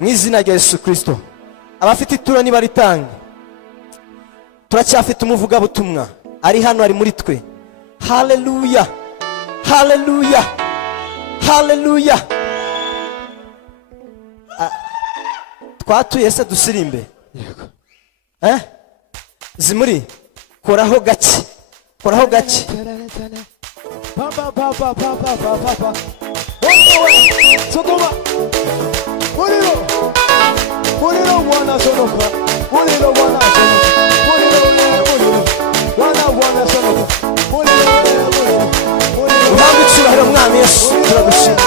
mu izina rya Yesu Kristo. Abafite ituro nibaritange. Turacyafite umuvugabutumwa ari hano, ari muri twe. Haleluya, haleluya, haleluya. Twatuye se dusirimbe? Yego. Zimuri, koraho gake, koraho gake. Papa papa papa papa. Sodoma. Muliro wana sonoka. Muliro wana sonoka. Wana sonoka. Uhamukira hano mwami Yesu, turagushimira.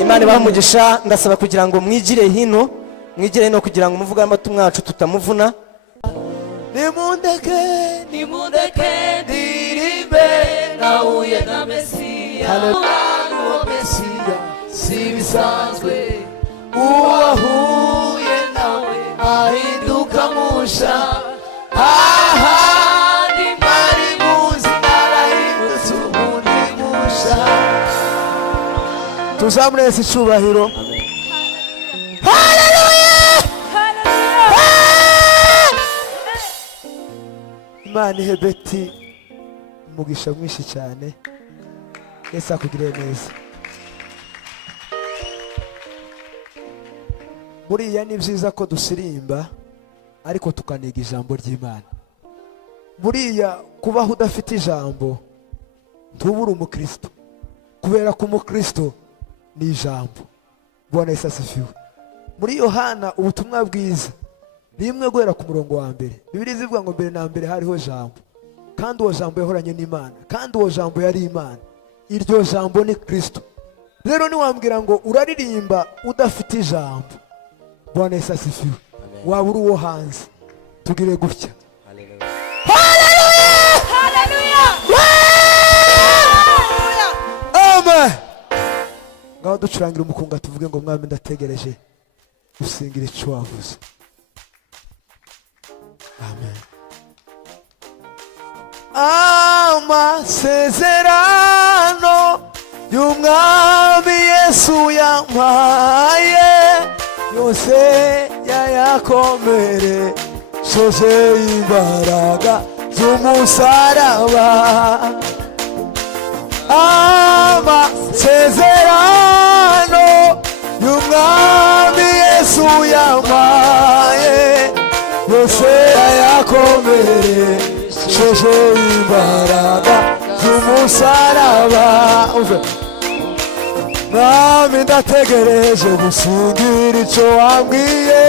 Imana bamugisha. Ndasaba kugira ngo mwigire hino kugira ngo umuvuga amatumwa yacu tutamuvuna. Nimundeke ndirimbe nahuye na Mesiya. Uwo Mesiya si bisanzwe, uwahuye nawe ahinduka musha. Ahandi mwari muzi narahindutse ubundi musha. Tuzamure Yesu icyubahiro. Haleluya, Imana ihe Beti umugisha mwinshi cyane. Yesu akugirire neza. Buriya ni byiza ko dusirimba ariko tukaniga ijambo ry'Imana. Buriya kubaho udafite ijambo ntubura umukristo, kubera ko umukristo ni ijambo. Bwana Yesu asifiwe. Muri Yohana ubutumwa bwiza rimwe guhera ku murongo wa mbere, Bibiliya ivuga ngo mbere na mbere hariho jambo, kandi uwo jambo yahoranye n'Imana, kandi uwo jambo yari Imana. Iryo jambo ni Kristo. Rero niwambwira ngo uraririmba udafite ijambo, Bwana Yesu asifiwe, waba uri uwo hanze. Tugire gutya. Haleluya, haleluya, amen. Ngaho ducurangira umukunga tuvuge ngo mwami ndategereje gusingira icyo wavuze. Amen. Amasezerano y'umwami Yesu yampaye yose yayakomeresheje imbaraga z'umusaraba. Amasezerano y'umwami Yesu yampaye yose yayakomeresheje imbaraga z'umusaraba. Mwami ndategereje gusingira icyo wambwiye,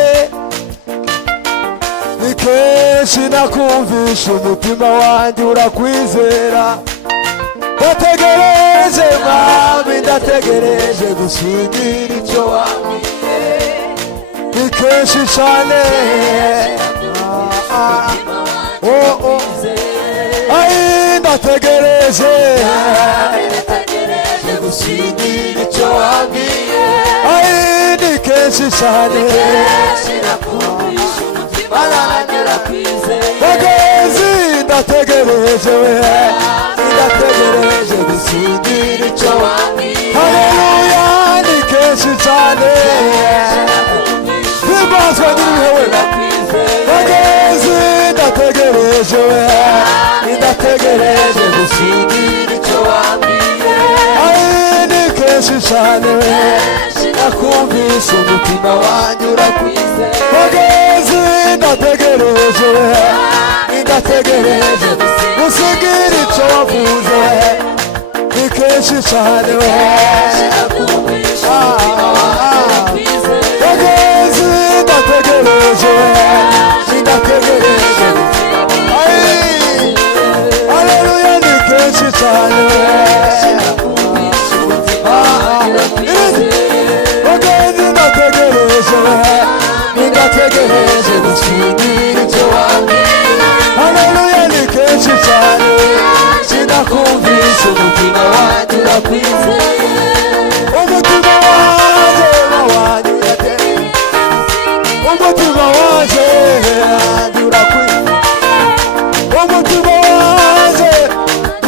ni kenshi nakumvisha umutima wanjye urakwizera. Ndategereje mwami, ndategereje gusingira icyo wambwiye, ni kenshi cyane. Ndategereje gusingira icyo wambwiye, ni kenshi cyane. Bagezi ndategereje, ndategereje gusingira icyo wambwiye. Haleluya, ni kenshi cyane. Himbazwa n'ibihewe. Bagezi ndategereje, ndategereje gusingira icyo wambwiye, ni kenshi cyane. Nakumvise umutima wanjye urakwizera. Bagezi ndategereje, ndategereje gusingira icyo wavuze, ni kenshi cyane. Bagezi ndategereje, urakwizeye umutima wanjye wanyurate umutima wanjye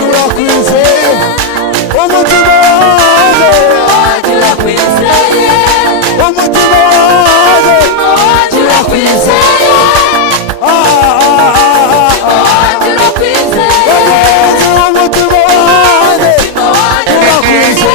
urakwizeye umutima wanjye urakwizeye umutima wanjye urakwizeye umutima wanjye urakwizeye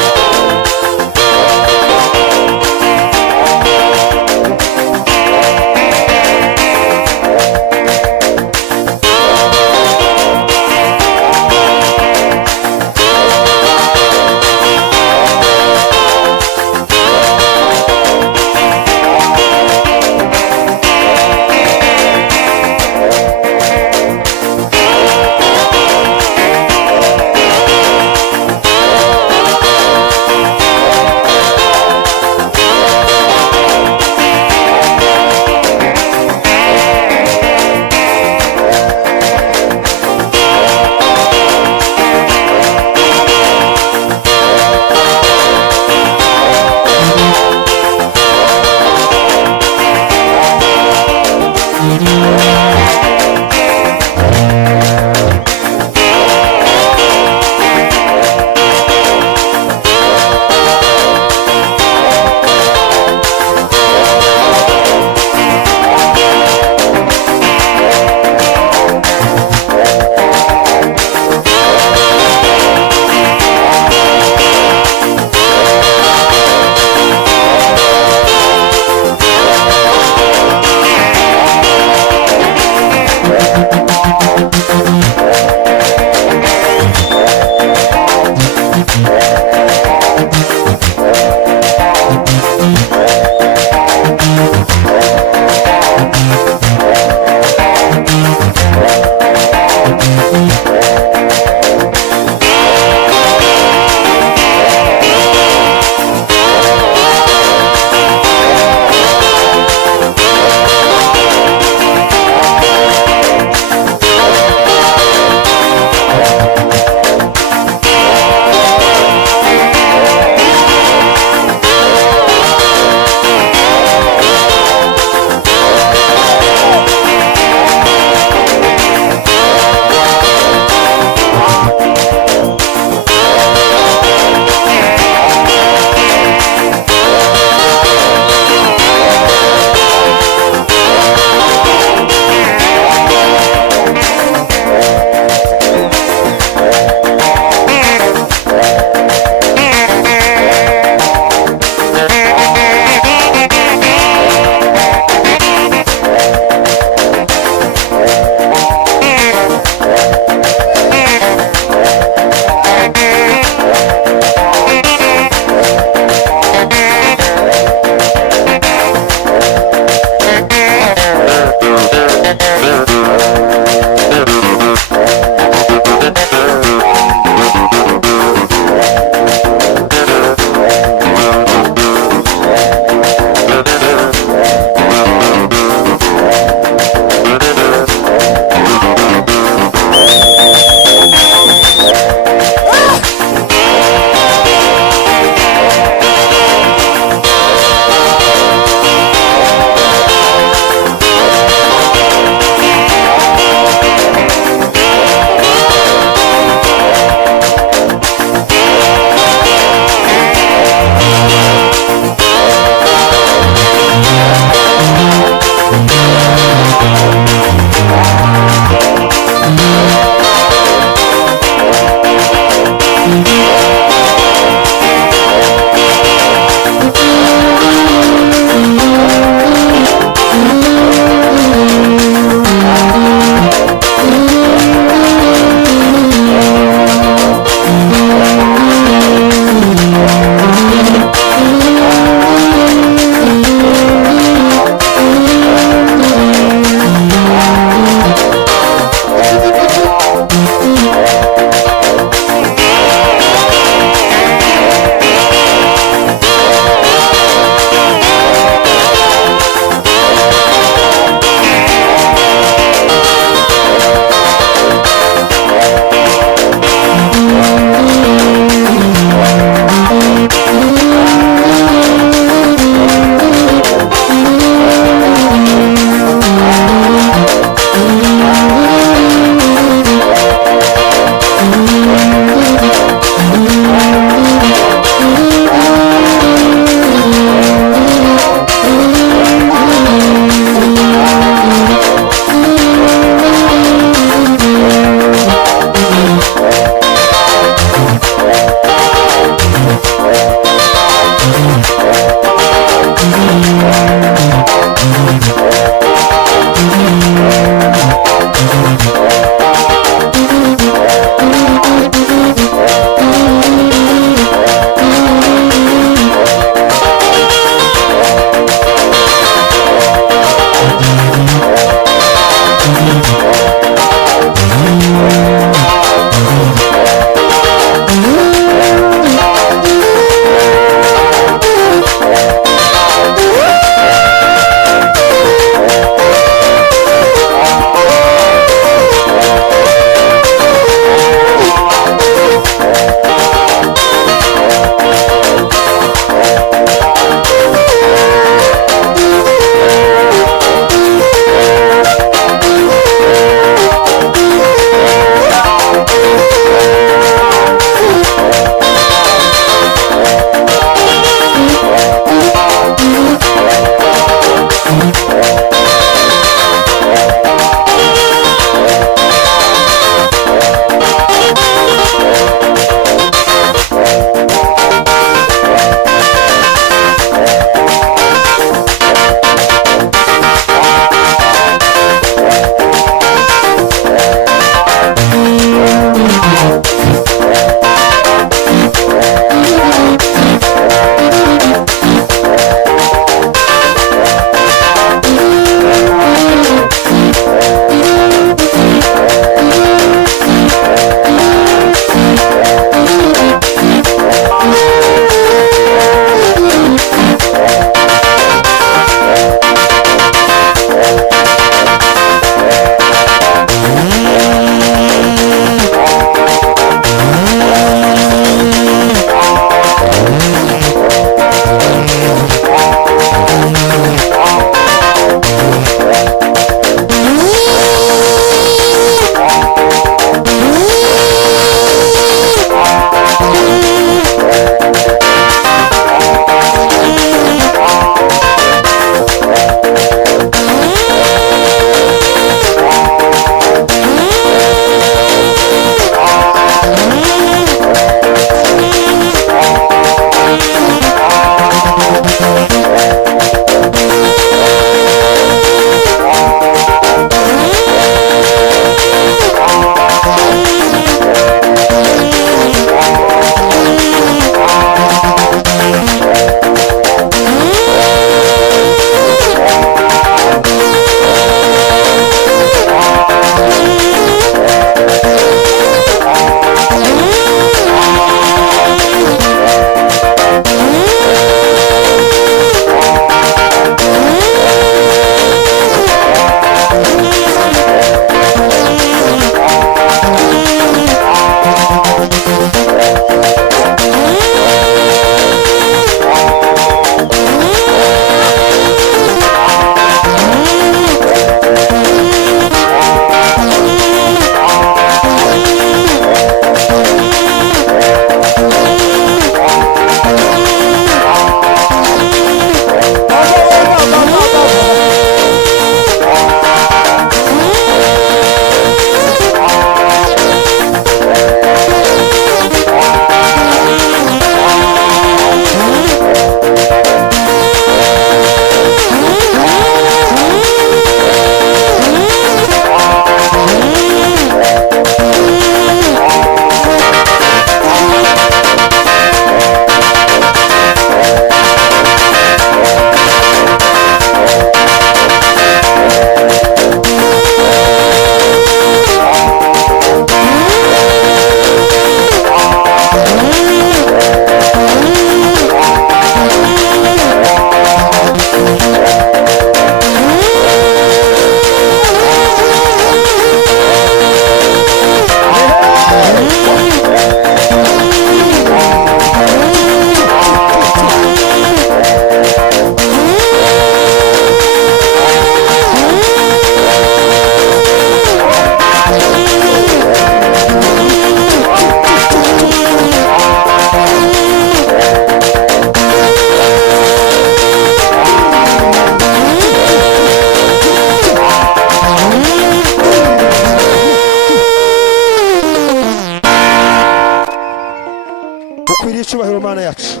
mana yacu,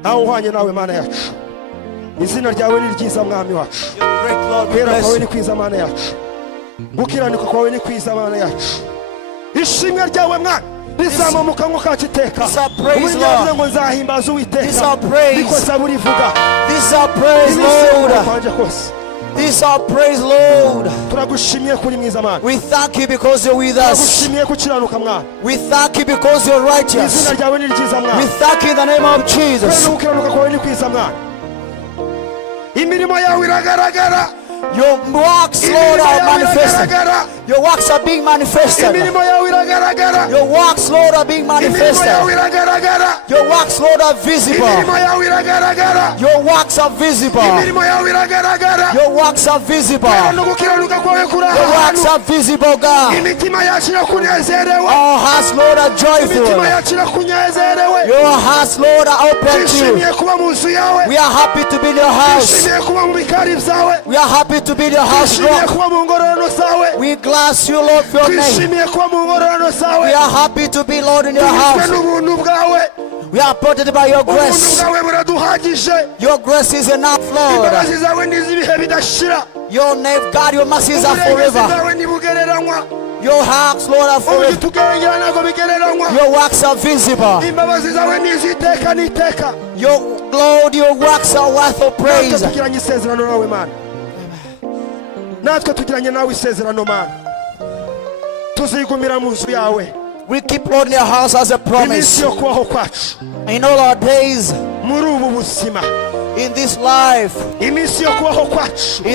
ntawe uhwanye nawe mana yacu. Izina ryawe ni ryiza mwami wacu, Great Lord, we kwera bless kwawe you. ni kwiza mana yacu, gukiranuka kwawe ni kwiza mana yacu. Ishimwe ryawe mwana rizama mu kanwa kacu iteka. This our praise, Uburyo yavuze Lord. ngo nzahimbaza This Uwiteka, our praise. niko Zaburi ivuga. This is our praise, Iminsi yo kubaho Lord. kwanje kose This is our praise, Lord. turagushimiye kuri mwiza mana, We thank you because you're with us. turagushimiye gukiranuka mwana. We thank you because you're righteous. Izina ryawe ni ryiza We mwana, thank you in the name of kwera Jesus. gukiranuka kwawe ni kwiza mwana. Imirimo yawe iragaragara, Your works, Lord, imirimo are yawe manifested. iragaragara, Your works are being manifested. imirimo yawe iragaragara, Your works, Lord, are being imirimo yawe manifested. iragaragara, Your works, Lord, are visible. imirimo yawe iragaragara, Your works are visible. imirimo yawe iragaragara. Your works are visible. No gukiranuka kwawe kuri Your works ahantu, are visible, God. imitima yacu irakunezerewe, Our hearts, Lord, are imitima joyful. yacu irakunezerewe. Your hearts, Lord, are open to you. Twishimiye kuba mu nzu yawe, We are happy to be in your house. twishimiye kuba mu bikari byawe, We are happy to be in your house, twishimiye Lord. kuba mu ngororano zawe, We bless you, Lord, for your name. twishimiye kuba mu ngororano zawe. We are happy to be, Lord, in your Tugizwe house. n'ubuntu bwawe, We are protected by your ubuntu grace. bwawe buraduhagije. Your grace is enough, Lord. Imbabazi zawe ni iz'ibihe bidashira, Your name, God, your mercies are uburenganzira forever. bwawe ntibugereranywa, Your hearts, Lord, are uburyo forever. tugerengera ntabwo bigereranywa. Your works are visible. Imbabazi zawe ni iz'iteka n'iteka. Your Lord, your works are worth of Natwe praise. tugiranye isezerano nawe mana, natwe tugiranye nawe isezerano mana, tuzigumira mu nzu yawe We keep, Lord, in your house as a iminsi promise. yo kubaho kwacu In all our days, muri ubu buzima, in this life, iminsi yo kubaho kwacu in